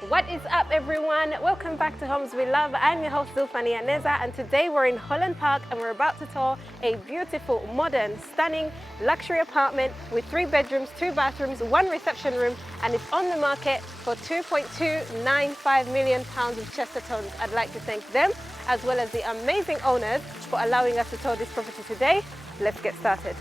What is up, everyone? Welcome back to Homes We Love. I'm your host Zulfani Aneza, and today we're in Holland Park and we're about to tour a beautiful, modern, stunning luxury apartment with 3 bedrooms, 2 bathrooms, 1 reception room, and it's on the market for £2.295 million of Chestertons. I'd like to thank them as well as the amazing owners for allowing us to tour this property today. Let's get started.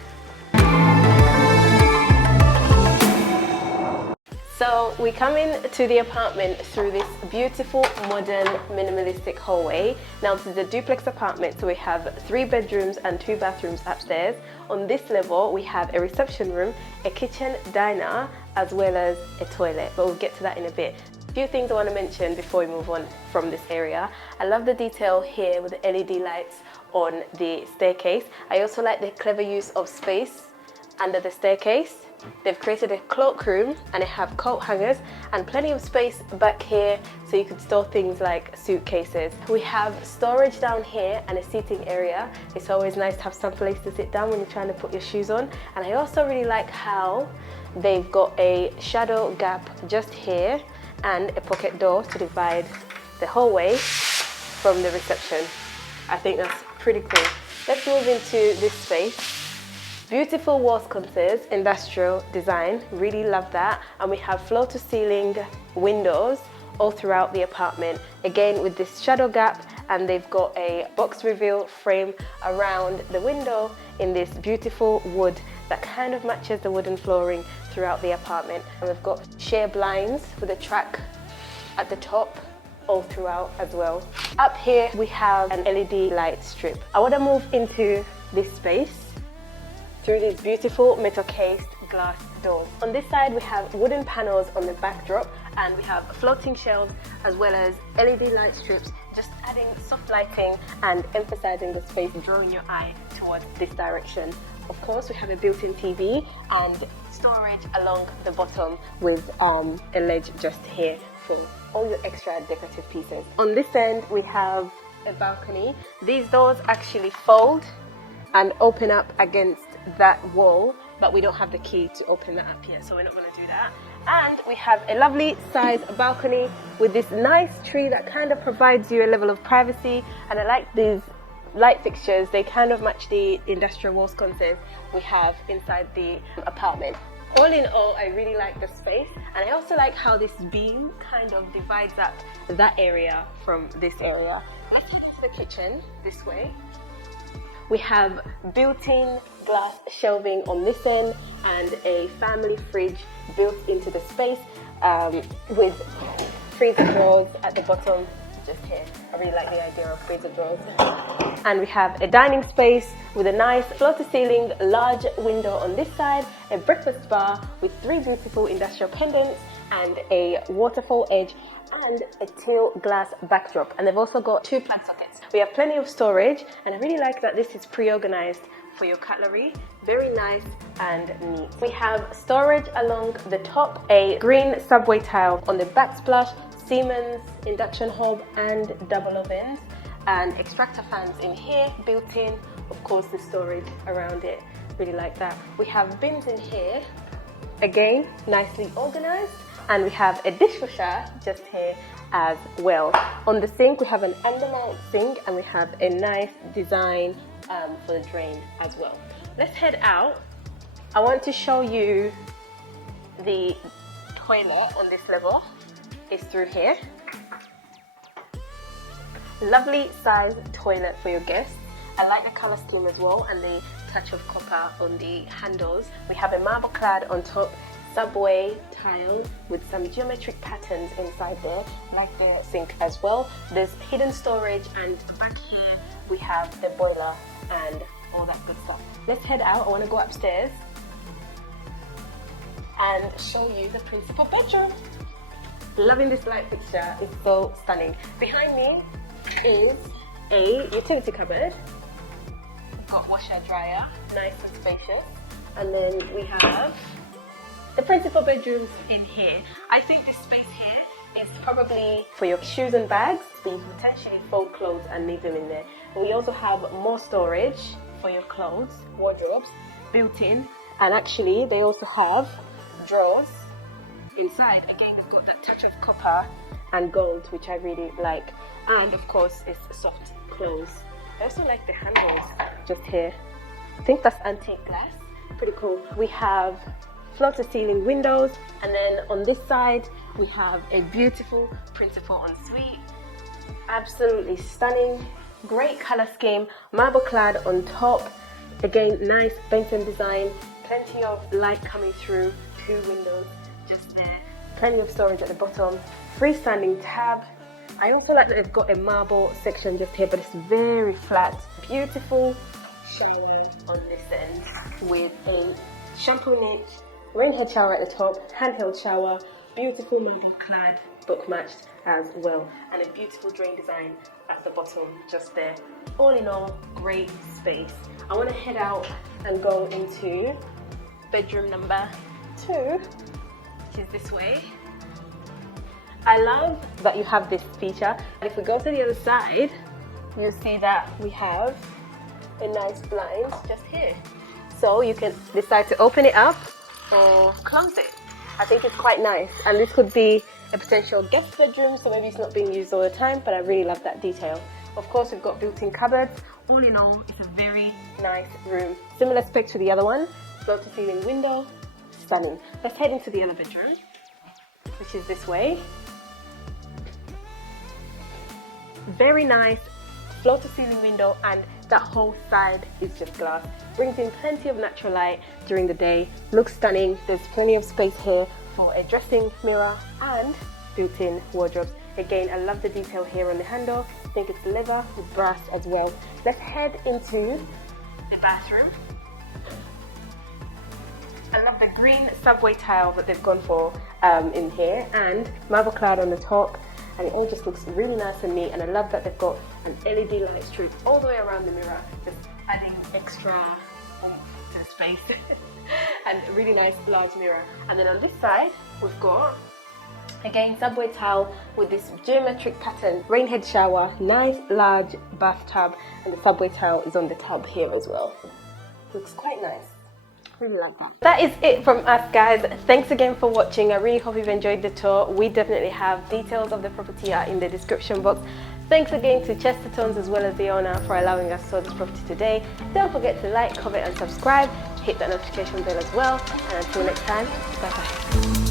So we come into the apartment through this beautiful, modern, minimalistic hallway. Now this is a duplex apartment, so we have 3 bedrooms and 2 bathrooms upstairs. On this level, we have a reception room, a kitchen, diner, as well as a toilet, but we'll get to that in a bit. A few things I want to mention before we move on from this area. I love the detail here with the LED lights on the staircase. I also like the clever use of space under the staircase. They've created a cloakroom and they have coat hangers and plenty of space back here so you could store things like suitcases. We have storage down here and a seating area. It's always nice to have some place to sit down when you're trying to put your shoes on. And I also really like how they've got a shadow gap just here and a pocket door to divide the hallway from the reception. I think that's pretty cool. Let's move into this space. Beautiful wall sconces, industrial design, really love that. And we have floor to ceiling windows all throughout the apartment, again with this shadow gap, and they've got a box reveal frame around the window in this beautiful wood that kind of matches the wooden flooring throughout the apartment. And we've got sheer blinds with a track at the top all throughout as well. Up here we have an LED light strip. I want to move into this space through these beautiful metal cased glass doors. On this side we have wooden panels on the backdrop, and we have floating shelves as well as LED light strips, just adding soft lighting and emphasizing the space, drawing your eye towards this direction. Of course we have a built-in TV and storage along the bottom with a ledge just here for all your extra decorative pieces. On this end we have a balcony. These doors actually fold and open up against that wall, but we don't have the key to open that up yet, so we're not going to do that. And we have a lovely size balcony with this nice tree that kind of provides you a level of privacy, and I like these light fixtures. They kind of match the industrial wall sconces we have inside the apartment. All in all, I really like the space, and I also like how this beam kind of divides up that area from this area. Let's head into the kitchen this way. We have built-in glass shelving on this end and a family fridge built into the space with freezer drawers at the bottom just here. I really like the idea of freezer drawers. And we have a dining space with a nice floor-to-ceiling large window on this side, a breakfast bar with 3 beautiful industrial pendants and a waterfall edge and a teal glass backdrop. And they've also got 2 plug sockets. We have plenty of storage, and I really like that this is pre-organized for your cutlery. Very nice and neat. We have storage along the top, a green subway tile on the backsplash, Siemens induction hob and double ovens, and extractor fans in here built in. Of course, the storage around it, really like that. We have bins in here, again nicely organized, and we have a dishwasher just here as well. On the sink we have an undermount sink, and we have a nice design for the drain as well. Let's head out. I want to show you the toilet on this level. It's through here. Lovely size toilet for your guests. I like the color scheme as well, and the touch of copper on the handles. We have a marble clad on top subway tile with some geometric patterns inside there, like the sink as well. There's hidden storage, and back here we have the boiler and all that good stuff. Let's head out. I want to go upstairs and show you the principal bedroom. Loving this light fixture, it's so stunning. Behind me is a utility cupboard. Got washer dryer, nice and spacious. And then we have the principal bedrooms in here. I think this space here is probably for your shoes and bags, so you can potentially fold clothes and leave them in there. And we also have more storage for your clothes, wardrobes built in, and actually they also have drawers inside, again, we've got that touch of copper and gold, which I really like. And of course, it's soft close. I also like the handles just here. I think that's antique glass. Pretty cool. We have floor-to-ceiling windows, and then on this side, we have a beautiful principal ensuite. Absolutely stunning. Great color scheme. Marble clad on top. Again, nice Benton design. Plenty of light coming through. 2 windows just there. Plenty of storage at the bottom. Freestanding tab. I also like that they've got a marble section just here, but it's very flat. Beautiful shower on this end with a shampoo niche, rain head shower at the top, handheld shower, beautiful marble clad, book matched as well, and a beautiful drain design at the bottom just there. All in all, great space. I want to head out and go into bedroom number 2, which is this way. I love that you have this feature, and if we go to the other side, you'll see that we have a nice blind just here. So you can decide to open it up or close it. I think it's quite nice, and this could be a potential guest bedroom, so maybe it's not being used all the time, but I really love that detail. Of course, we've got built-in cupboards. All in all, it's a very nice room. Similar spec to the other one, floor-to-ceiling window, stunning. Let's head into the other bedroom, which is this way. Very nice floor-to-ceiling window, and that whole side is just glass. Brings in plenty of natural light during the day. Looks stunning. There's plenty of space here for a dressing mirror and built-in wardrobes. Again, I love the detail here on the handle. I think it's leather with brass as well. Let's head into the bathroom. I love the green subway tile that they've gone for in here, and marble clad on the top. And it all just looks really nice and neat, and I love that they've got an LED light strip all the way around the mirror, just adding extra oomph to the space. And a really nice large mirror. And then on this side, we've got, again, subway tile with this geometric pattern, rain head shower, nice large bathtub, and the subway tile is on the tub here as well. Looks quite nice. Really love that. That is it from us, guys. Thanks again for watching. I really hope you've enjoyed the tour. We definitely have details of the property are in the description box. Thanks again to Chestertons as well as the owner for allowing us to tour this property today. Don't forget to like, comment and subscribe. Hit that notification bell as well. And until next time, bye bye.